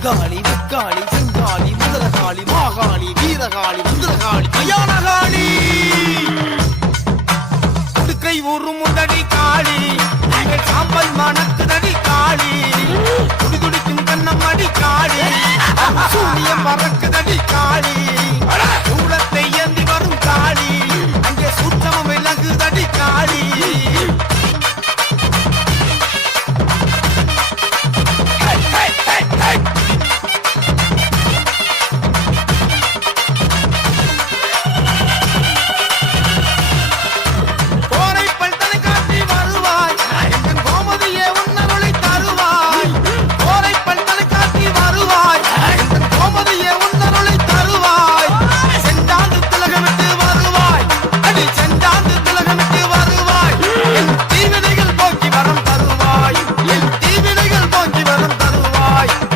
அங்காளி வெக்காளி செங்காளி மதுரகாளி மாகாளி வீரகாளி மந்திரகாளி மயானகாளி உடுக்கை உருமுண்டடி காளி சாம்பல் மணக்குதடி காளி